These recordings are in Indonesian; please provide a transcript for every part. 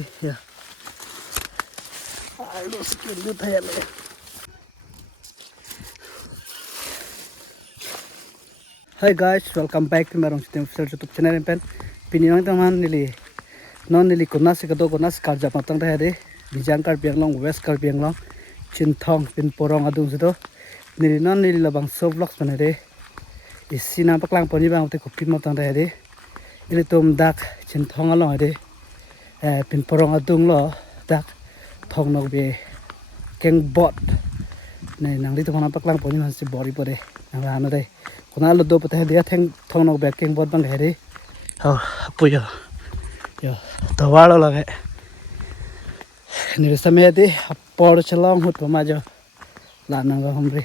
Ya. Aduh, sekian juta ya. Hi guys, welcome back to my YouTube channel. Piniyang taman nili, non nili kunas ikado kunas karja matang dah de. Bijang kar bianglong, west kar bianglong, Cinthong pin porong adung sido. Nili non nili labang so vlogs mana de. Isi nampak lang poni bang te kopi matang dah de. Ini tom dak Cinthong along de. Pin porong adung lo dak thong nok be keng bot. Này nàng đi thong nampak lang poni masih bori pore. Nàng rano de. Kuna lo do patah dia thong nok be keng bot bang he de. Oh, apa ya? Ya, tawar lagi. Ini sama dia, por celang hut pemaja, lanang kau hambri.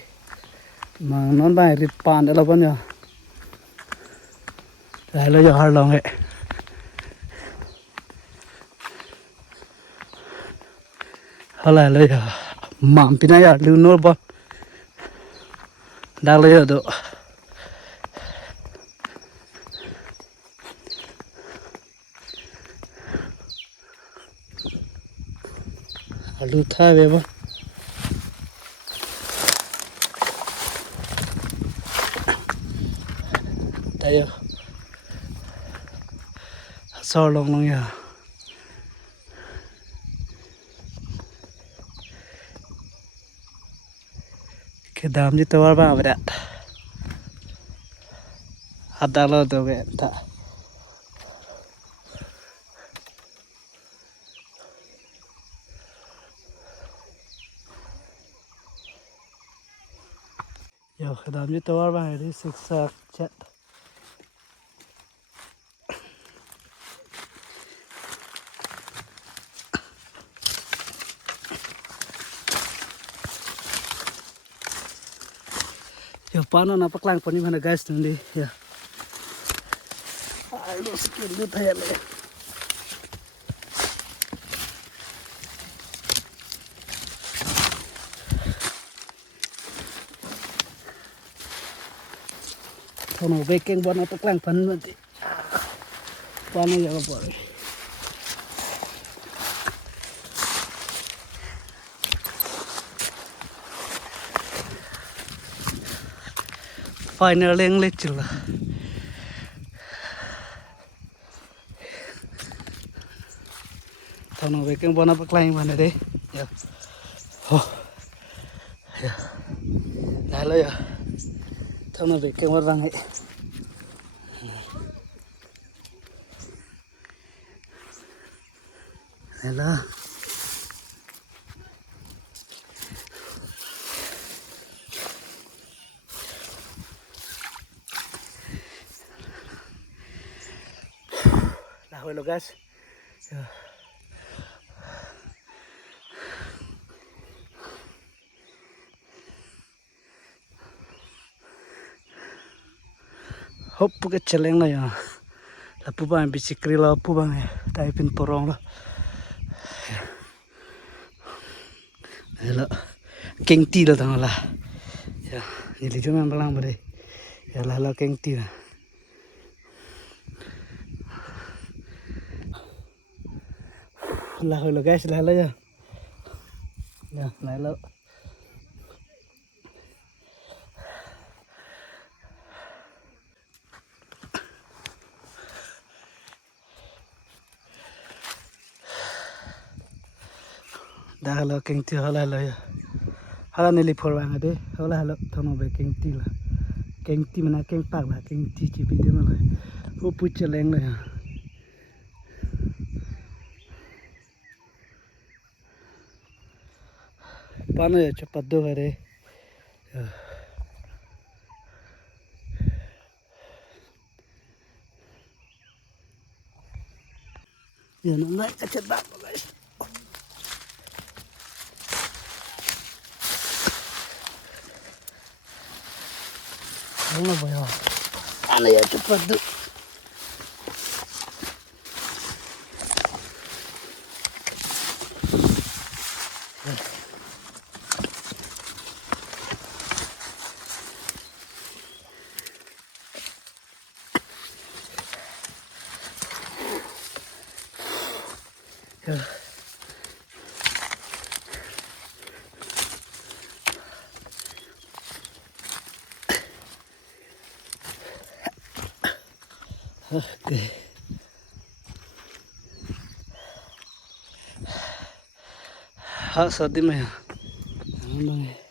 Mang non bang ripan ela pun ya. Lalu ya hal long he. Lalu ya, mampina ya lunor bon. Lalu ya do. Alu tha bebo. Tayo. So long ya. Ke dam di tawar bang berat. Ada lo do be ta. Yo, ke dam di tawar bang ini siksa chat. Ya paano nampak lang poni mana guys nanti ya. Aduh, sekian juta ya le. Thong baking buat nampak lang pan nanti. Paano ya boleh. Final yang lecil lah. Thong baking buat nampak lang mana deh. Ya. Oh. Ya. Lalu ya. Thong baking buat bang. Lalu. Lalu guys. Ya. Hop ke celeng lah ya. Lapu bang bisikri lapu bang ya. Taipin porong lah. Lalu kengti lah tang lah. Ya, jadi cuma belang beri. Ya lalu kengti lah. Lalu guys, lalu ya. Ya, lalu. Dah lalu kengti lalu ya. Hala nili forwang ade. Lalu thong be kengti lah. Kengti mana keng pak lah. Kengti cipi dia malah. Upu celeng lah ya. Paano ya cepat do hari. Ya naik kecedak guys. Ano ba ya? Ano ya cepat do. Oke. Hak saat ini ya. Bang.